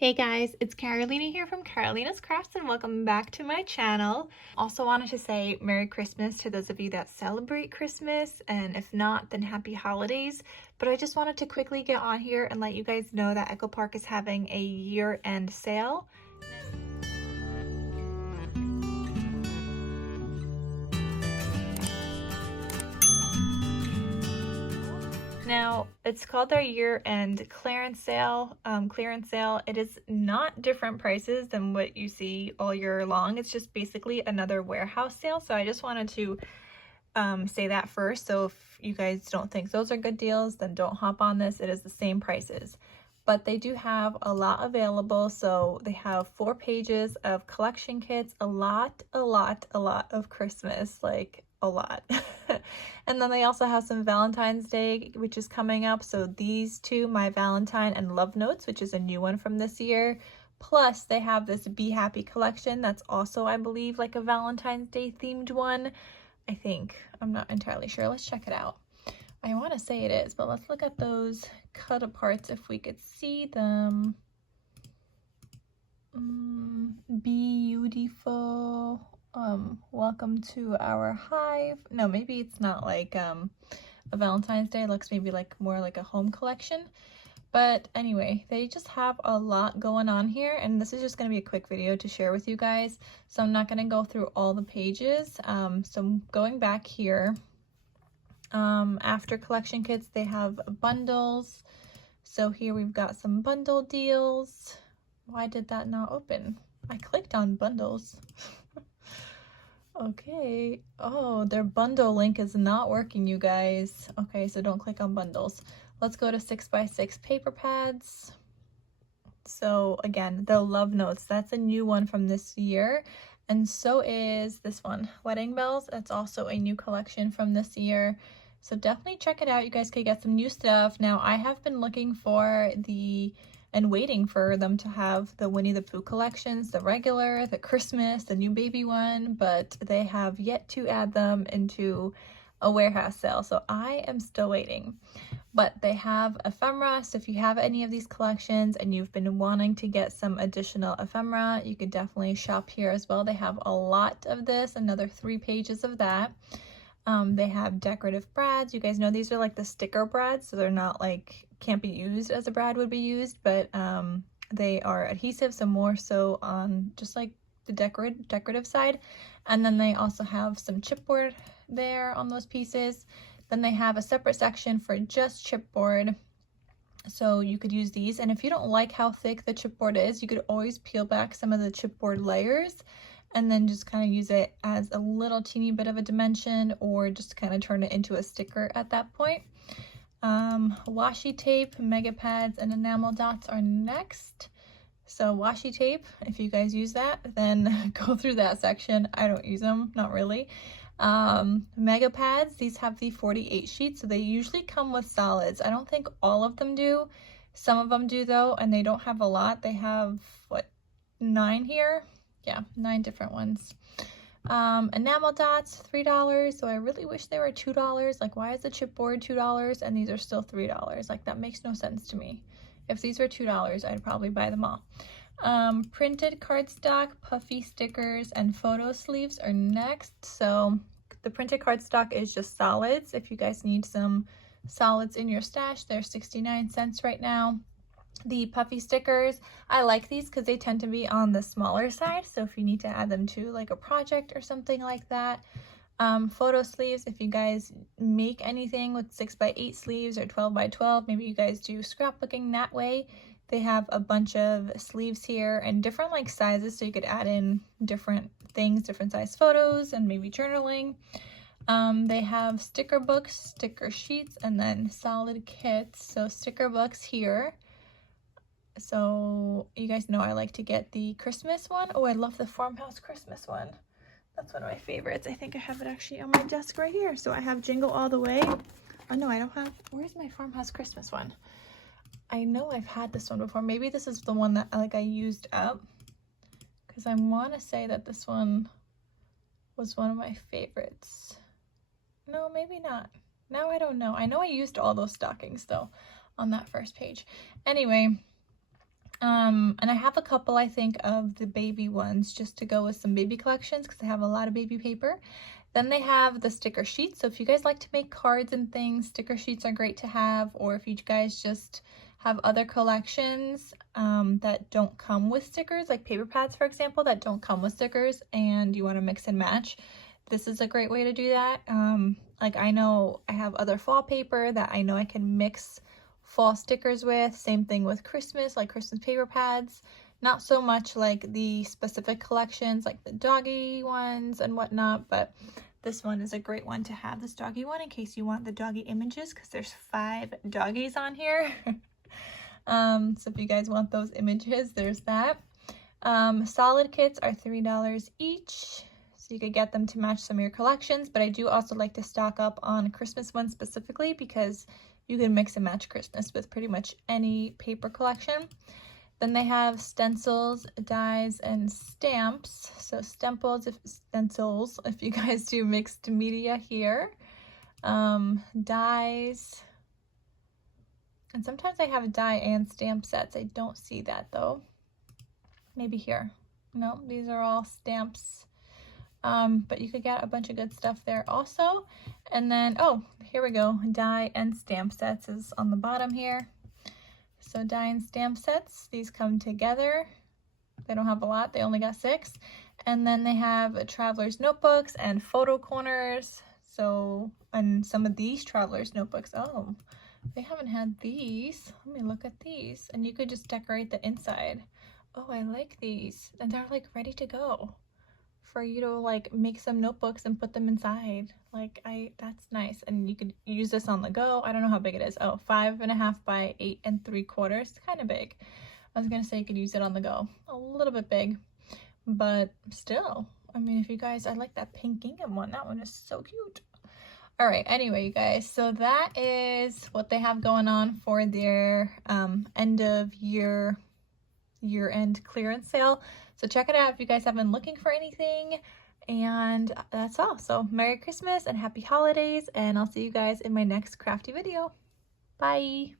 Hey guys, it's Carolina here from KarolinasKrafts and welcome back to my channel. Also wanted to say Merry Christmas to those of you that celebrate Christmas, and if not, then Happy Holidays. But I just wanted to quickly get on here and let you guys know that Echo Park is having a year-end sale. Now, it's called their year-end clearance sale. It is not different prices than what you see all year long. It's just basically another warehouse sale. So I just wanted to say that first. So if you guys don't think those are good deals, then don't hop on this. It is the same prices. But they do have a lot available. So they have 4 pages of collection kits, a lot of Christmas, like a lot. And then they also have some Valentine's Day, which is coming up. So these two, My Valentine and Love Notes, which is a new one from this year. Plus they have this Be Happy collection that's also, I believe, like a Valentine's Day themed one. I think. I'm not entirely sure. Let's check it out. I want to say it is, but let's look at those cut aparts if we could see them. Beautiful. Welcome to our hive. No, maybe it's not like a Valentine's Day. It looks maybe like more like a home collection. But anyway, they just have a lot going on here, and this is just going to be a quick video to share with you guys. So I'm not going to go through all the pages. So going back here, after collection kits, they have bundles. So here we've got some bundle deals. Why did that not open? I clicked on bundles. Okay. Oh, their bundle link is not working, you guys. Okay, so don't click on bundles. Let's go to 6x6 paper pads. So again, the Love Notes, that's a new one from this year. And so is this one, Wedding Bells. That's also a new collection from this year. So definitely check it out. You guys could get some new stuff. Now, I have been looking for and waiting for them to have the Winnie the Pooh collections, the regular, the Christmas, the new baby one, but they have yet to add them into a warehouse sale. So I am still waiting. But they have ephemera, so if you have any of these collections and you've been wanting to get some additional ephemera, you could definitely shop here as well. They have a lot of this, another 3 pages of that. They have decorative brads. You guys know these are like the sticker brads, so they're not like, can't be used as a brad would be used, but they are adhesive, so more so on just like the decorative side. And then they also have some chipboard there on those pieces. Then they have a separate section for just chipboard, so you could use these. And if you don't like how thick the chipboard is, you could always peel back some of the chipboard layers and then just kind of use it as a little teeny bit of a dimension, or just kind of turn it into a sticker at that point. Washi tape, mega pads, and enamel dots are next. So washi tape, if you guys use that, then go through that section. I don't use them, not really. Mega pads, these have the 48 sheets, so they usually come with solids. I don't think all of them do. Some of them do though, and they don't have a lot. They have, what, 9 here? Yeah, 9 different ones. Enamel dots, $3, so I really wish they were $2. Like, why is the chipboard $2 and these are still $3? Like, that makes no sense to me. If these were $2, I'd probably buy them all. Printed cardstock, puffy stickers, and photo sleeves are next. So the printed cardstock is just solids. If you guys need some solids in your stash, they're 69 cents right now. The puffy stickers, I like these because they tend to be on the smaller side, so if you need to add them to like a project or something like that. Photo sleeves, if you guys make anything with 6x8 sleeves or 12x12, maybe you guys do scrapbooking that way, they have a bunch of sleeves here and different like sizes, so you could add in different things, different size photos, and maybe journaling. They have sticker books, sticker sheets, and then solid kits. So sticker books here. So you guys know I like to get the Christmas one. Oh, I love the Farmhouse Christmas one. That's one of my favorites. I think I have it actually on my desk right here. So I have Jingle All the Way. Oh no, I don't have, where's my Farmhouse Christmas one? I know I've had this one before. Maybe this is the one that I used up, because I want to say that this one was one of my favorites. No, maybe not. Now I don't know. I know I used all those stockings though on that first page. Anyway, And I have a couple, I think, of the baby ones just to go with some baby collections because I have a lot of baby paper. Then they have the sticker sheets. So if you guys like to make cards and things, sticker sheets are great to have. Or if you guys just have other collections that don't come with stickers, like paper pads, for example, that don't come with stickers, and you want to mix and match, this is a great way to do that. Like I know I have other fall paper that I know I can mix fall stickers with. Same thing with Christmas, like Christmas paper pads. Not so much like the specific collections, like the doggy ones and whatnot, but this one is a great one to have, this doggy one, in case you want the doggy images, because there's 5 doggies on here. So if you guys want those images, there's that. Solid kits are $3 each. So you could get them to match some of your collections, but I do also like to stock up on Christmas ones specifically because you can mix and match Christmas with pretty much any paper collection. Then they have stencils, dies, and stamps. So stencils, if you guys do mixed media here. Dies. And sometimes I have die and stamp sets. I don't see that though. Maybe here. No, these are all stamps. But you could get a bunch of good stuff there also. And then, oh, here we go. Die and stamp sets is on the bottom here. So die and stamp sets, these come together. They don't have a lot, they only got 6. And then they have traveler's notebooks and photo corners. So, and some of these traveler's notebooks, oh, they haven't had these. Let me look at these. And you could just decorate the inside. Oh, I like these. And they're like ready to go for you to like make some notebooks and put them inside. Like that's nice. And you could use this on the go. I don't know how big it is. Oh, 5.5 by 8 3/4. It's kind of big. I was gonna say you could use it on the go. A little bit big, but still. I mean, if you guys, I like that pink gingham one. That one is so cute. All right, anyway, you guys, so that is what they have going on for their end of year-end clearance sale. So check it out if you guys have been looking for anything. And that's all. So Merry Christmas and Happy Holidays, and I'll see you guys in my next crafty video. Bye!